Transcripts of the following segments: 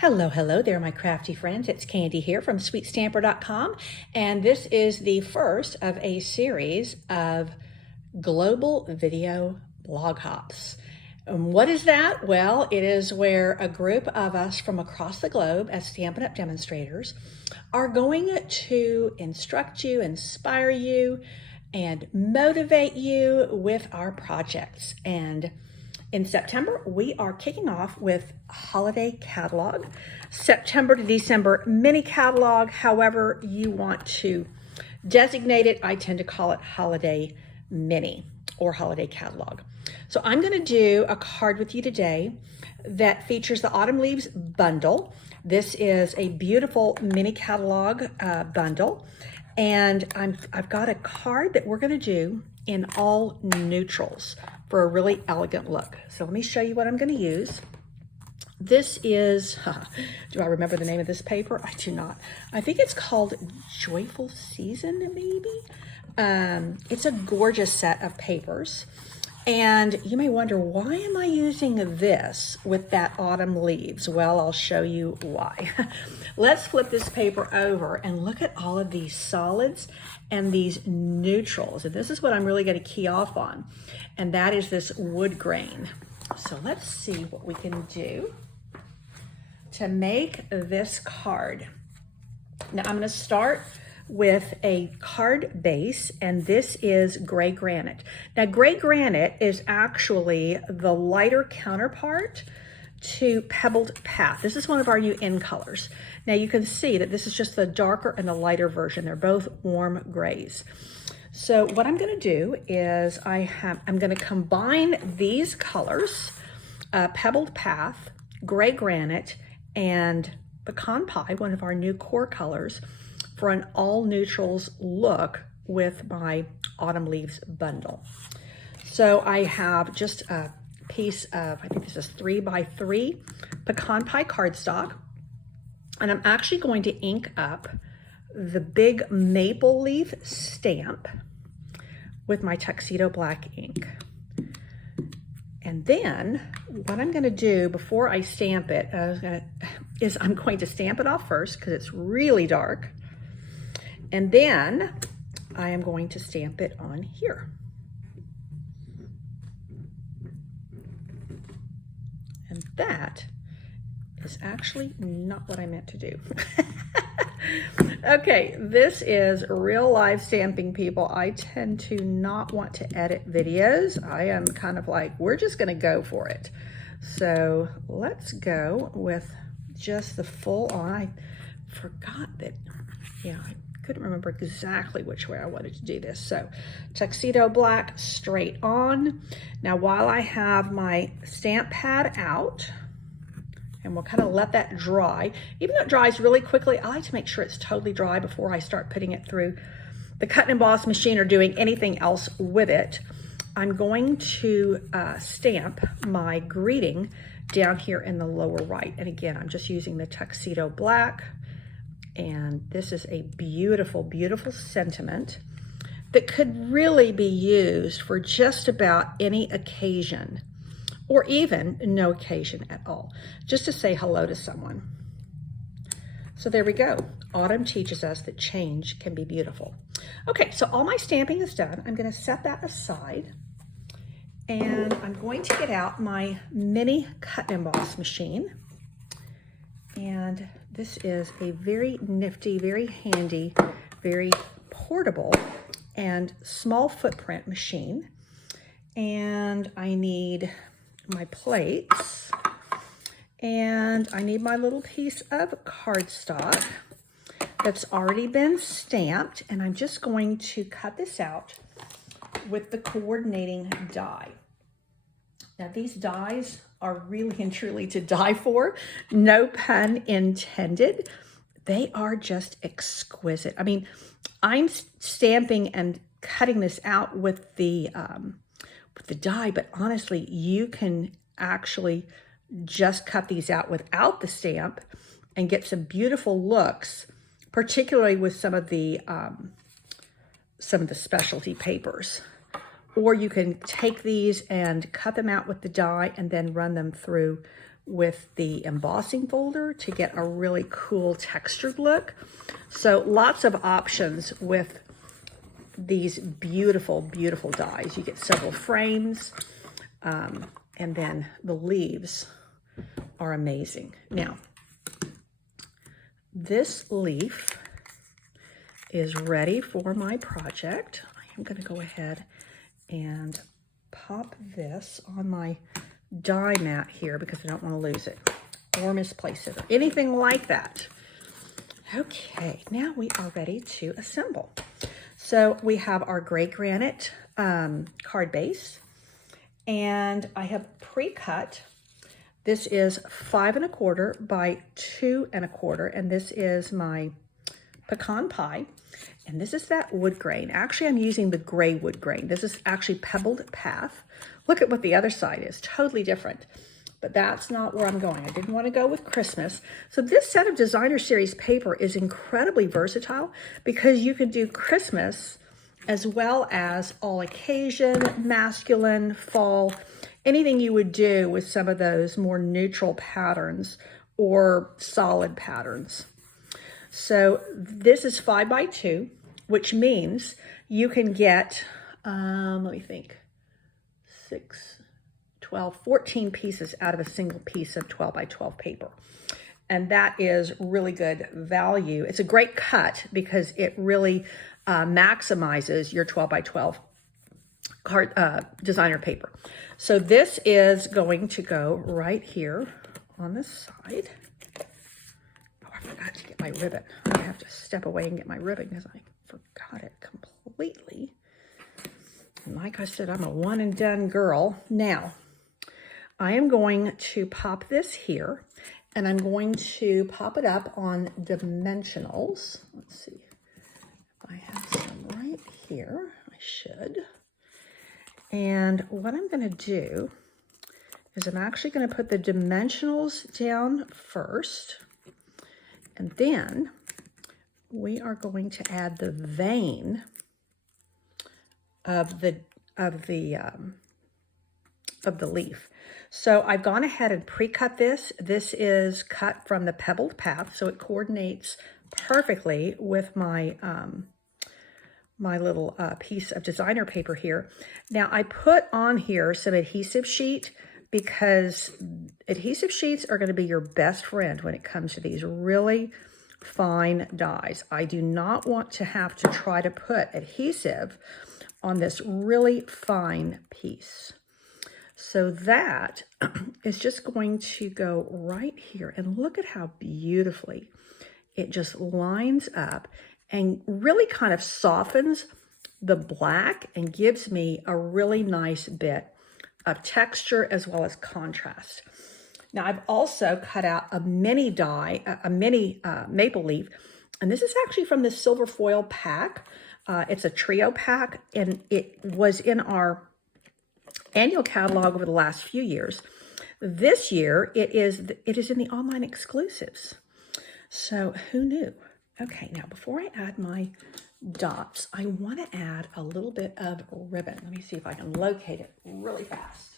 Hello, hello there, my crafty friends. It's Candy here from sweetstamper.com, and this is the first of a series of global video blog hops. And what is that? Well, it is where a group of us from across the globe as Stampin' Up demonstrators are going to instruct you, inspire you, and motivate you with our projects. And in September, we are kicking off with holiday catalog, September to December mini catalog, however you want to designate it. I tend to call it holiday mini or holiday catalog. So I'm going to do a card with you today that features the Autumn Leaves bundle. This is a beautiful mini catalog bundle, and I've got a card that we're going to do in all neutrals for a really elegant look. So let me show you what I'm going to use. This is, do I remember the name of this paper? I do not. I think it's called Joyful Season, maybe. It's a gorgeous set of papers. And you may wonder, why am I using this with that autumn leaves? Well, I'll show you why. Let's flip this paper over and look at all of these solids and these neutrals. And this is what I'm really going to key off on. And that is this wood grain. So let's see what we can do to make this card. Now I'm going to start with a card base, and this is gray granite. Now gray granite is actually the lighter counterpart to pebbled path. This is one of our new in colors. Now you can see that this is just the darker and the lighter version. They're both warm grays. So what I'm going to do is I'm going to combine these colors, pebbled path, gray granite, and pecan pie, one of our new core colors, for an all neutrals look with my Autumn Leaves bundle. So I have just a piece of, I think this is 3x3 pecan pie cardstock, and I'm actually going to ink up the big maple leaf stamp with my tuxedo black ink. And then what I'm going to do before I stamp it is I'm going to stamp it off first because it's really dark. And then I am going to stamp it on here. And that is actually not what I meant to do. Okay, this is real life stamping, people. I tend to not want to edit videos. I am kind of like, we're just going to go for it. So let's go with just the full on. I forgot that, yeah, I couldn't remember exactly which way I wanted to do this. So tuxedo black straight on. Now while I have my stamp pad out, and we'll kind of let that dry. Even though it dries really quickly, I like to make sure it's totally dry before I start putting it through the cut and emboss machine or doing anything else with it. I'm going to stamp my greeting down here in the lower right. And again, I'm just using the tuxedo black. And this is a beautiful, beautiful sentiment that could really be used for just about any occasion, or even no occasion at all, just to say hello to someone. So there we go. Autumn teaches us that change can be beautiful. Okay, so all my stamping is done. I'm going to set that aside, and I'm going to get out my mini cut and emboss machine. And this is a very nifty, very handy, very portable and small footprint machine. And I need my plates, and I need my little piece of cardstock that's already been stamped, and I'm just going to cut this out with the coordinating die. Now these dies are really and truly to die for, no pun intended. They are just exquisite. I mean, I'm stamping and cutting this out with the die, but honestly, you can actually just cut these out without the stamp and get some beautiful looks, particularly with some of the specialty papers. Or you can take these and cut them out with the die and then run them through with the embossing folder to get a really cool textured look. So lots of options with these beautiful, beautiful dies. You get several frames, and then the leaves are amazing. Now, this leaf is ready for my project. I am going to go ahead and pop this on my die mat here because I don't want to lose it or misplace it or anything like that. Okay, now we are ready to assemble. So we have our gray granite card base, and I have pre-cut. This is 5 1/4 by 2 1/4, and this is my pecan pie. And this is that wood grain. Actually, I'm using the gray wood grain. This is actually pebbled path. Look at what the other side is, totally different. But that's not where I'm going. I didn't want to go with Christmas. So this set of designer series paper is incredibly versatile because you can do Christmas as well as all occasion, masculine, fall, anything you would do with some of those more neutral patterns or solid patterns. So this is 5 by 2, which means you can get, let me think, 6, 12, 14 pieces out of a single piece of 12 by 12 paper. And that is really good value. It's a great cut because it really maximizes your 12 by 12 card designer paper. So this is going to go right here on the side. Oh, I forgot to get my ribbon. I have to step away and get my ribbon because I forgot it completely. And like I said, I'm a one and done girl. Now, I am going to pop this here, and I'm going to pop it up on dimensionals. Let's see if I have some right here. I should. And what I'm going to do is I'm actually going to put the dimensionals down first, and then we are going to add the vein of the leaf. So I've gone ahead and pre-cut this. This is cut from the pebbled path, so it coordinates perfectly with my my little piece of designer paper here. Now I put on here some adhesive sheet because adhesive sheets are going to be your best friend when it comes to these really fine dies. I do not want to have to try to put adhesive on this really fine piece. So that is just going to go right here, and look at how beautifully it just lines up and really kind of softens the black and gives me a really nice bit of texture as well as contrast. Now I've also cut out a mini die, a mini maple leaf, and this is actually from the silver foil pack. It's a trio pack, and it was in our annual catalog over the last few years. This year, it is in the online exclusives. So who knew? Okay, now before I add my dots, I want to add a little bit of ribbon. Let me see if I can locate it really fast.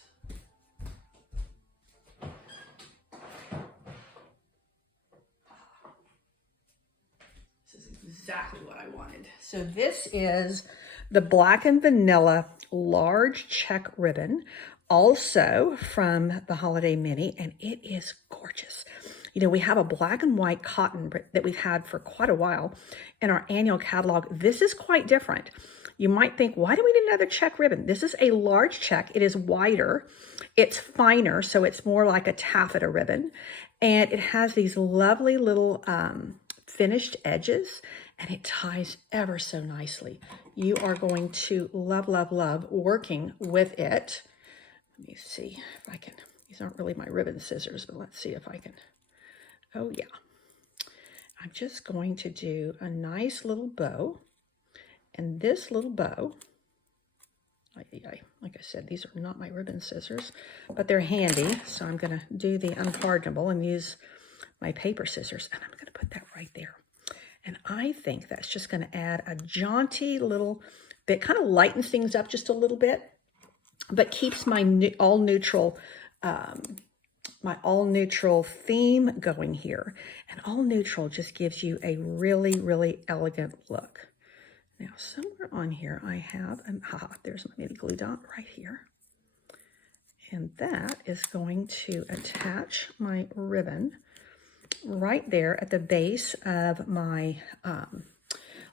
This is exactly what I wanted. So this is the Black and Vanilla large check ribbon, also from the Holiday Mini, and it is gorgeous. You know, we have a black and white cotton that we've had for quite a while in our annual catalog. This is quite different. You might think, why do we need another check ribbon? This is a large check. It is wider. It's finer, so it's more like a taffeta ribbon. And it has these lovely little finished edges, and it ties ever so nicely. You are going to love, love, love working with it. Let me see if I can, these aren't really my ribbon scissors, but let's see if I can, oh yeah. I'm just going to do a nice little bow, and this little bow, like I said, these are not my ribbon scissors, but they're handy, so I'm gonna do the unpardonable and use my paper scissors, and I'm gonna put that right there. And I think that's just going to add a jaunty little bit, kind of lightens things up just a little bit, but keeps my all neutral my all neutral theme going here. And all neutral just gives you a really, really elegant look. Now, somewhere on here, I have, there's my mini glue dot right here. And that is going to attach my ribbon right there at the base of my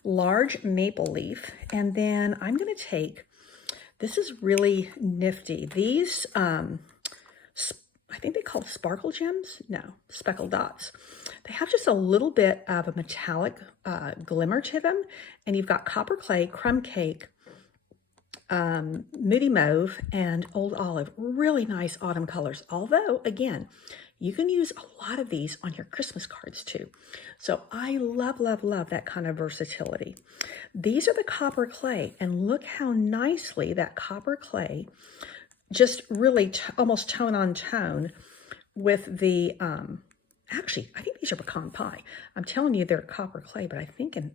large maple leaf. And then I'm going to take, this is really nifty. These, I think they call sparkle gems. No, speckled dots. They have just a little bit of a metallic glimmer to them. And you've got copper clay, crumb cake, moody mauve, and old olive. Really nice autumn colors. Although, again, you can use a lot of these on your Christmas cards too. So I love, love, love that kind of versatility. These are the copper clay, and look how nicely that copper clay just really almost tone on tone with the, actually, I think these are pecan pie. I'm telling you they're copper clay, but I think in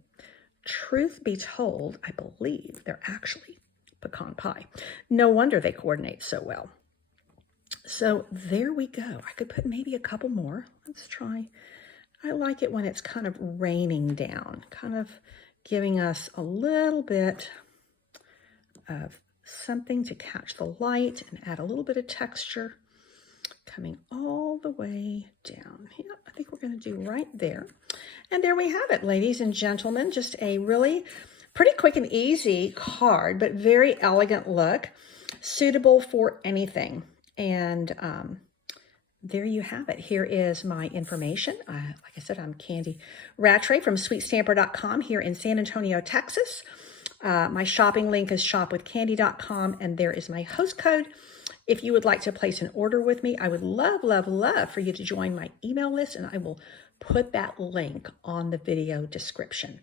truth be told, I believe they're actually pecan pie. No wonder they coordinate so well. So there we go. I could put maybe a couple more. Let's try. I like it when it's kind of raining down, kind of giving us a little bit of something to catch the light and add a little bit of texture coming all the way down. Yeah, I think we're going to do right there. And there we have it, ladies and gentlemen. Just a really pretty quick and easy card, but very elegant look, suitable for anything. And there you have it. Here is my information. Like I said, I'm Candy Rattray from sweetstamper.com here in San Antonio, Texas. My shopping link is shopwithcandy.com, and there is my host code. If you would like to place an order with me, I would love, love, love for you to join my email list, and I will put that link on the video description.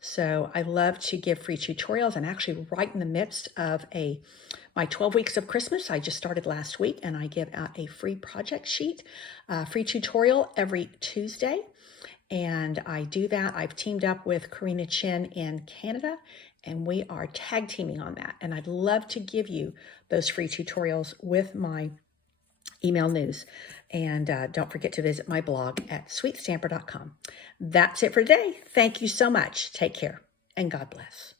So I love to give free tutorials. I'm actually right in the midst of my 12 weeks of Christmas. I just started last week, and I give out a free project sheet, free tutorial every Tuesday. And I do that. I've teamed up with Karina Chin in Canada, and we are tag teaming on that. And I'd love to give you those free tutorials with my email news. And don't forget to visit my blog at sweetstamper.com. That's it for today. Thank you so much. Take care, and God bless.